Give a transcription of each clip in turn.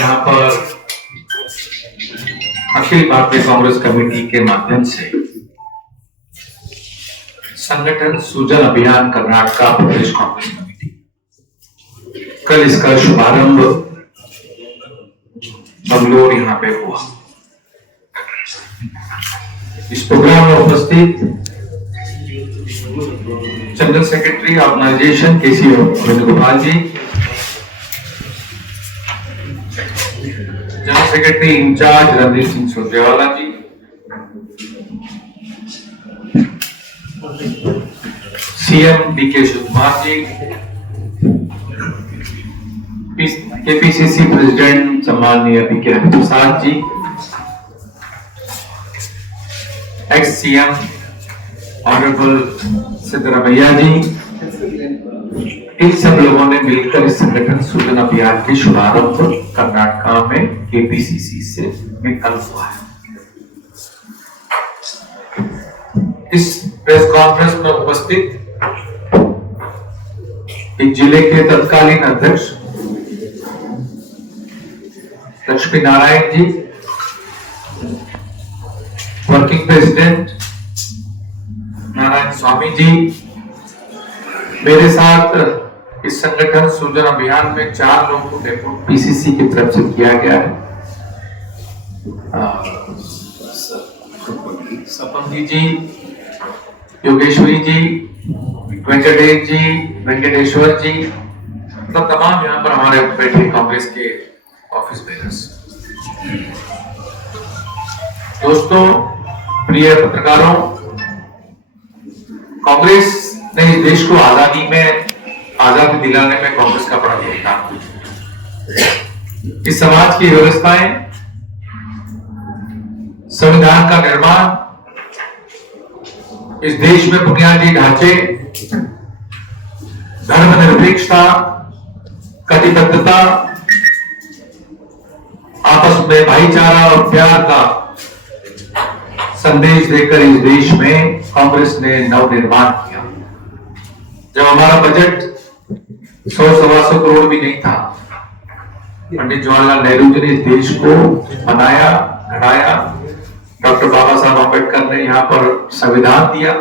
यहाँ पर अखिल भारतीय कांग्रेस कमेटी के माध्यम से संगठन सूजन अभियान कर्नाटक प्रदेश कांग्रेस कमेटी, कल इसका शुभारंभ बंगलोर यहाँ पे हुआ। इस प्रोग्राम में उपस्थित general secretary organization KC Venugopal ji, general secretary incharge Randeep Singh Surjewala ji, CM DK Shivakumar ji, KPCC president सम्माननीय PK Prasad ji, ex CM honourable Siddaramaiah ji, इन सब लोगों ने मिलकर इस संगठन सूजन अभियान के शुभारंभ कर्नाटक में केपीसीसी से निकल हुआ है। इस प्रेस कॉन्फ्रेंस में उपस्थित इस जिले के तत्कालीन अध्यक्ष लक्ष्मी नारायण जी, वर्किंग प्रेसिडेंट नारायण स्वामी जी, मेरे साथ इस संगठन सूजन अभियान में 4 लोगों को डेपुट पीसीसी की तरफ से किया गया है। सपंगी जी, योगेश्वरी जी, वेंकटेश जी, वेंकटेश्वर जी, तो तमाम यहाँ पर हमारे बैठे कांग्रेस के ऑफिस बेयर्स। दोस्तों, प्रिय पत्रकारों, कांग्रेस ने इस देश को आजादी दिलाने में कांग्रेस का बड़ा योगदान। इस समाज की व्यवस्थाएं, संविधान का निर्माण, इस देश में बुनियादी ढांचे, धर्मनिरपेक्षता, कटिबद्धता, आपस में भाईचारा और प्यार का संदेश देकर इस देश में कांग्रेस ने नवनिर्माण किया। जब हमारा बजट 100-125 करोड़ भी नहीं था, पंडित जवाहरलाल नेहरू जी ने इस देश को बनाया, घड़ाया। डॉक्टर बाबा साहब अम्बेडकर ने यहाँ पर संविधान दिया,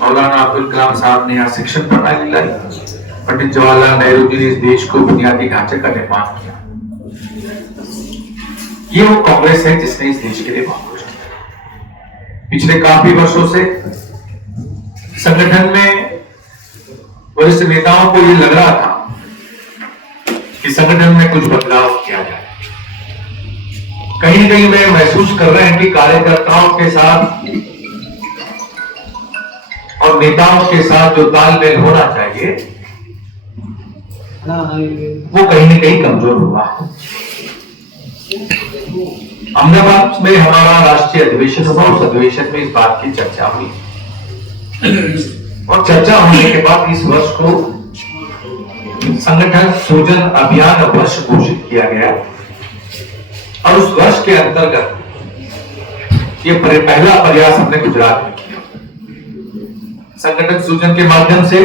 मौलाना अब्दुल कलाम साहब ने यहाँ शिक्षण प्रणाली लाई, पंडित जवाहरलाल नेहरू जी ने इस देश को बुनियादी ढांचे का निर्माण किया। ये वो कांग्रेस है जिसने इस देश के लिए बहुत कुछ किया। पिछले काफी वर्षों से संगठन में वरिष्ठ नेताओं को ये लग रहा था कि संगठन में कुछ बदलाव किया जाए। कहीं न कहीं वे महसूस कर रहे हैं कि कार्यकर्ताओं के साथ और नेताओं के साथ जो तालमेल होना चाहिए वो कहीं न कहीं कमजोर हुआ। अहमदाबाद में हमारा राष्ट्रीय अधिवेशन हुआ, उस अधिवेशन में इस बात की चर्चा हुई और चर्चा होने के बाद इस वर्ष को संगठन सूजन अभियान वर्ष घोषित किया गया और उस वर्ष के अंतर्गत ये पहला प्रयास हमने गुजरात में किया। संगठन सूजन के माध्यम से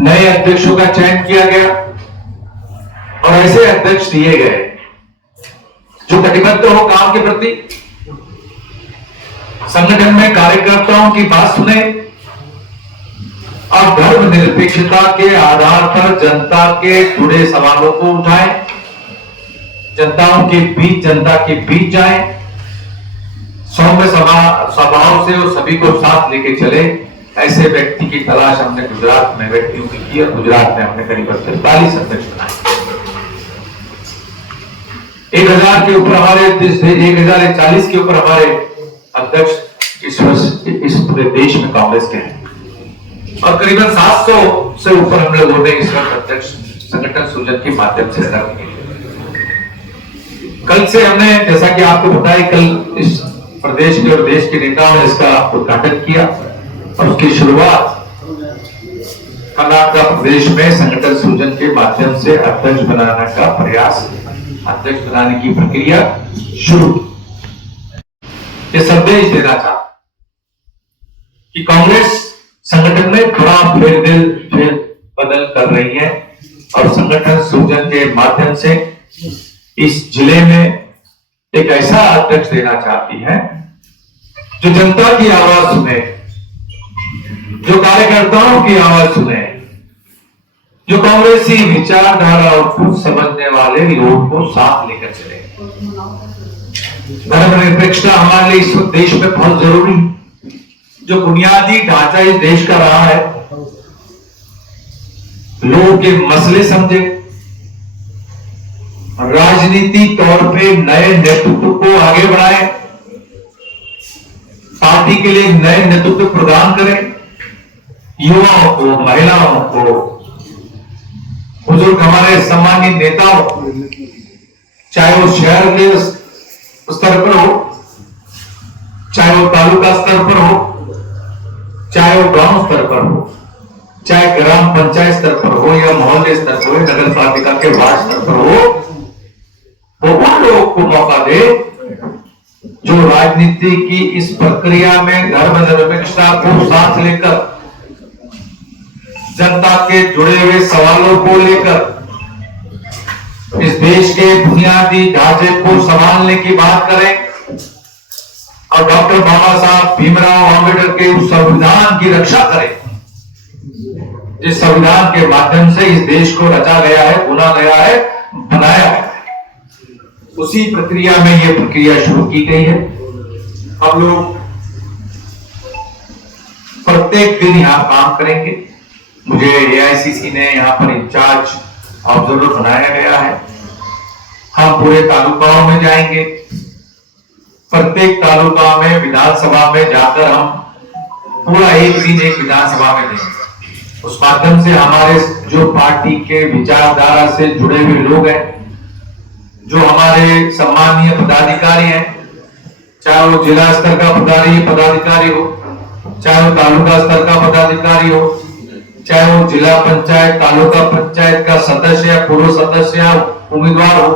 नए अध्यक्षों का चयन किया गया और ऐसे अध्यक्ष दिए गए जो कटिबद्ध हो काम के प्रति, संगठन में कार्यकर्ताओं की बात सुने और धर्मनिरपेक्षता के आधार पर जनता के जुड़े सवालों को उठाएं, जनता के बीच जाएं, सौम्य स्वभाव से और सभी को साथ लेके चले। ऐसे व्यक्ति की तलाश हमने गुजरात में व्यक्तियों की की और गुजरात में हमने करीब 43 अध्यक्ष बनाए। 1000 के ऊपर हमारे 1040 के ऊपर हमारे अध्यक्ष इस पूरे देश में कांग्रेस के हैं और करीबन 700 से ऊपर हम लोगों ने इस वक्त अध्यक्ष संगठन सूजन के माध्यम से रखे। कल से हमने, जैसा कि आपको बताया, कल इस प्रदेश के और देश के नेताओं ने इसका उद्घाटन किया और उसकी शुरुआत कर्नाटक प्रदेश में संगठन सूजन के माध्यम से अध्यक्ष बनाने का प्रयास, अध्यक्ष बनाने की प्रक्रिया शुरू। ये संदेश देना चाहता कि कांग्रेस संगठन में बड़ा फेरबदल कर रही है और संगठन सूजन के माध्यम से इस जिले में एक ऐसा अध्यक्ष देना चाहती है जो जनता की आवाज सुने, जो कार्यकर्ताओं की आवाज सुने, जो कांग्रेसी विचारधारा और कुछ समझने वाले लोगों को साथ लेकर चले। धर्मनिरपेक्षता हमारे लिए इस देश में बहुत जरूरी, जो बुनियादी ढांचा इस देश का रहा है। लोगों के मसले समझे, राजनीति तौर पे नए नेतृत्व को आगे बढ़ाए, पार्टी के लिए नए नेतृत्व प्रदान करें, युवाओं को, महिलाओं को, बुजुर्ग हमारे सम्मानित नेताओं, चाहे वो शहर के स्तर पर हो, चाहे वो तालुका स्तर पर हो, चाहे वो गांव स्तर पर हो, चाहे ग्राम पंचायत स्तर पर हो या मोहल्ले स्तर पर हो, नगर पालिका के वार्ड स्तर पर हो, वो उन लोगों को मौका दे जो राजनीति की इस प्रक्रिया में धर्मनिरपेक्षता को साथ लेकर, जनता के जुड़े हुए सवालों को लेकर इस देश के बुनियादी ढांचे को संभालने की बात करें और डॉक्टर बाबा साहब भीमराव आंबेडकर के उस संविधान की रक्षा करें जिस संविधान के माध्यम से इस देश को रचा गया है, बुना गया है, बनाया है। उसी प्रक्रिया में यह प्रक्रिया शुरू की गई है। हम लोग प्रत्येक दिन यहां काम करेंगे। मुझे एआईसीसी ने यहां पर इंचार्ज ऑब्जर्वर बनाया गया है। हम पूरे तालुकाओं में जाएंगे, प्रत्येक तालुका में विधानसभा में जाकर हम पूरा एक दिन एक विधानसभा में देंगे। उस माध्यम से हमारे जो पार्टी के विचारधारा से जुड़े हुए लोग हैं, जो हमारे सम्मानीय पदाधिकारी हैं, चाहे वो जिला स्तर का पदाधिकारी हो, चाहे वो तालुका स्तर का पदाधिकारी हो, चाहे वो जिला पंचायत, तालुका पंचायत का सदस्य या पूर्व सदस्य उम्मीदवार हो,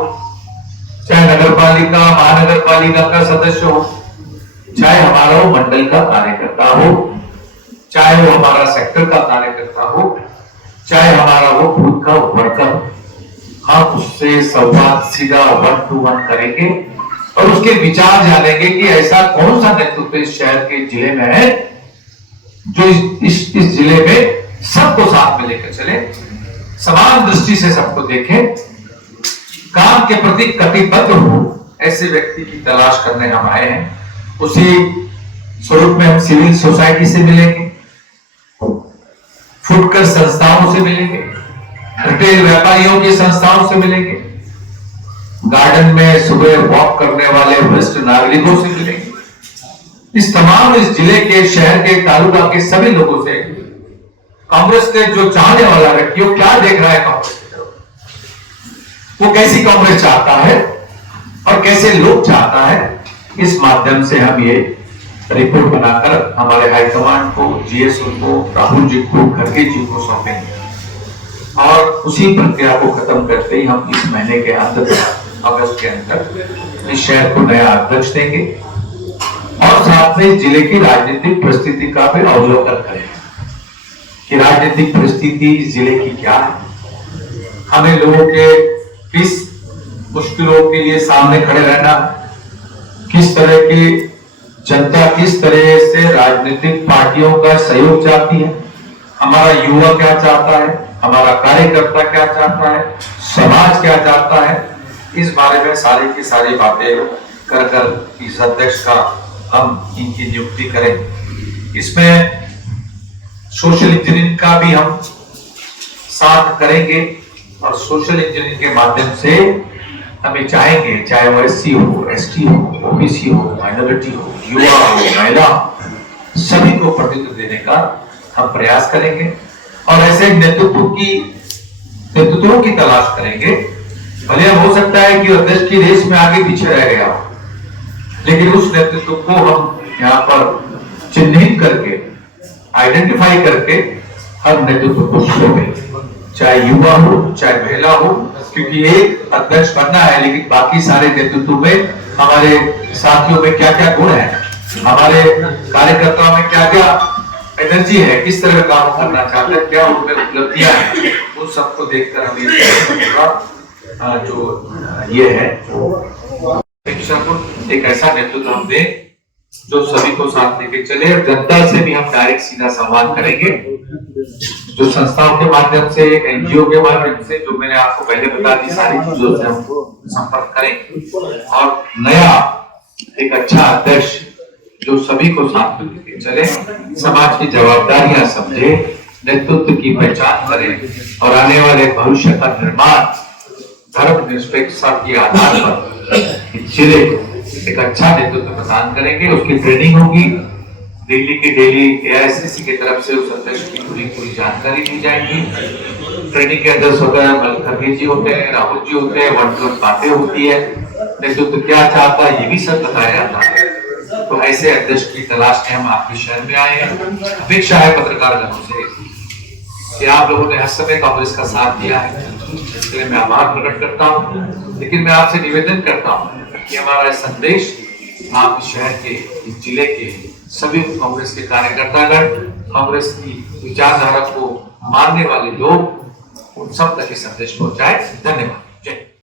चाहे नगर पालिका, महानगर पालिका का सदस्य हो, चाहे हमारा वो मंडल का कार्यकर्ता हो, चाहे वो हमारा सेक्टर का कार्यकर्ता हो, चाहे हमारा वो बूथ का वर्कर हो, हम उससे संवाद सीधा 1-to-1 करेंगे और उसके विचार जानेंगे कि ऐसा कौन सा नेतृत्व इस शहर के जिले में है जो इस जिले में सबको साथ में लेकर चले, समान दृष्टि से सबको देखे, काम के प्रति कटिबद्ध हो। ऐसे व्यक्ति की तलाश करने हम आए हैं। उसी स्वरूप में हम सिविल सोसाइटी से मिलेंगे, फुटकर संस्थाओं से मिलेंगे, रिटेल व्यापारियों की संस्थाओं से मिलेंगे, गार्डन में सुबह वॉक करने वाले वरिष्ठ नागरिकों से मिलेंगे। इस तमाम इस जिले के, शहर के, तालुका के सभी लोगों से कांग्रेस के जो चाहने वाला व्यक्ति वो क्या देख रहा है कांग्रेस की तरफ, वो कैसी कांग्रेस चाहता है और कैसे लोग चाहता है, इस माध्यम से हम ये रिपोर्ट बनाकर हमारे हाईकमांड को, जीएसओ को, राहुल जी को, खड़गे जी को सौंपेंगे और उसी प्रक्रिया को खत्म करते ही हम इस महीने के अंत तक, अगस्त के अंदर इस शहर को नया अध्यक्ष देंगे और साथ में जिले की राजनीतिक परिस्थिति का भी अवलोकन करेंगे कि राजनीतिक परिस्थिति जिले की क्या है, हमें लोगों के किस मुश्किलों के लिए सामने खड़े रहना, किस तरह की जनता किस तरह से राजनीतिक पार्टियों का सहयोग चाहती है, हमारा युवा क्या चाहता है, हमारा कार्यकर्ता क्या चाहता है, समाज क्या चाहता है, इस बारे में सारी की सारी बातें कर इस अध्यक्ष का हम इनकी नियुक्ति करें। इसमें सोशल इंजीनियरिंग का भी हम साथ करेंगे और सोशल इंजीनियरिंग के माध्यम से हमें चाहेंगे, चाहे वो एससी हो, एसटी हो, ओबीसी हो, माइनॉरिटी हो, युवा हो, महिला, सभी को प्रतिनिधित्व देने का हम प्रयास करेंगे और ऐसे नेतृत्वों की तलाश करेंगे। भले हो सकता है कि अध्यक्ष की रेस में आगे पीछे रह गया हो, लेकिन उस नेतृत्व को हम यहाँ पर चिन्हित करके, आइडेंटिफाई करके हर नेतृत्व को छोड़ेंगे, चाहे युवा हो, चाहे महिला हो, क्योंकि एक अध्यक्ष बनना है, लेकिन बाकी सारे नेतृत्व में हमारे साथियों में क्या क्या गुण है, हमारे कार्यकर्ताओं में क्या क्या एनर्जी है, किस तरह का काम करना चाहते हैं, क्या उनमें उपलब्धियां हैं, उन सबको देखकर हम ये जो ये है शिक्षा को एक ऐसा नेतृत्व हम दें जो सभी को साथ लेके चले, और जनता से भी हम डायरेक्ट सीधा संवाद करेंगे, जो संस्थाओं के माध्यम से, एनजीओ के माध्यम से, जो मैंने आपको पहले बता दी सारी चीजों से हम संपर्क करेंगे, और नया एक अच्छा अध्यक्ष जो सभी को साथ में लेके चले, समाज की जवाबदारियां समझे, नेतृत्व की पहचान करे और आने वाले भविष्य का निर्माण धर्मनिरपेक्षता के आधार पर जिले को एक अच्छा नेतृत्व प्रदान करेंगे। उसकी ट्रेनिंग होगी, दिल्ली की डेली एआईसीसी की तरफ से उस अध्यक्ष की पूरी जानकारी दी जाएगी। ट्रेनिंग के अंदर स्वतः खरगे जी होते हैं, राहुल जी होते हैं, वन टू वन बातें होती है, नेतृत्व क्या चाहता है ये भी सब बताया जाता है। तो ऐसे अध्यक्ष की तलाश में हम आपके शहर में आए हैं। अपेक्षा है पत्रकार जनों से कि आप लोगों ने हर समय कांग्रेस का साथ दिया है, इसके लिए मैं आभार प्रकट करता हूँ। लेकिन मैं आपसे निवेदन करता हूँ कि हमारा संदेश आप शहर के, जिले के सभी कांग्रेस के कार्यकर्तागण, कांग्रेस की विचारधारा को मानने वाले लोग, उन सब तक ये संदेश पहुंचाए। धन्यवाद। जय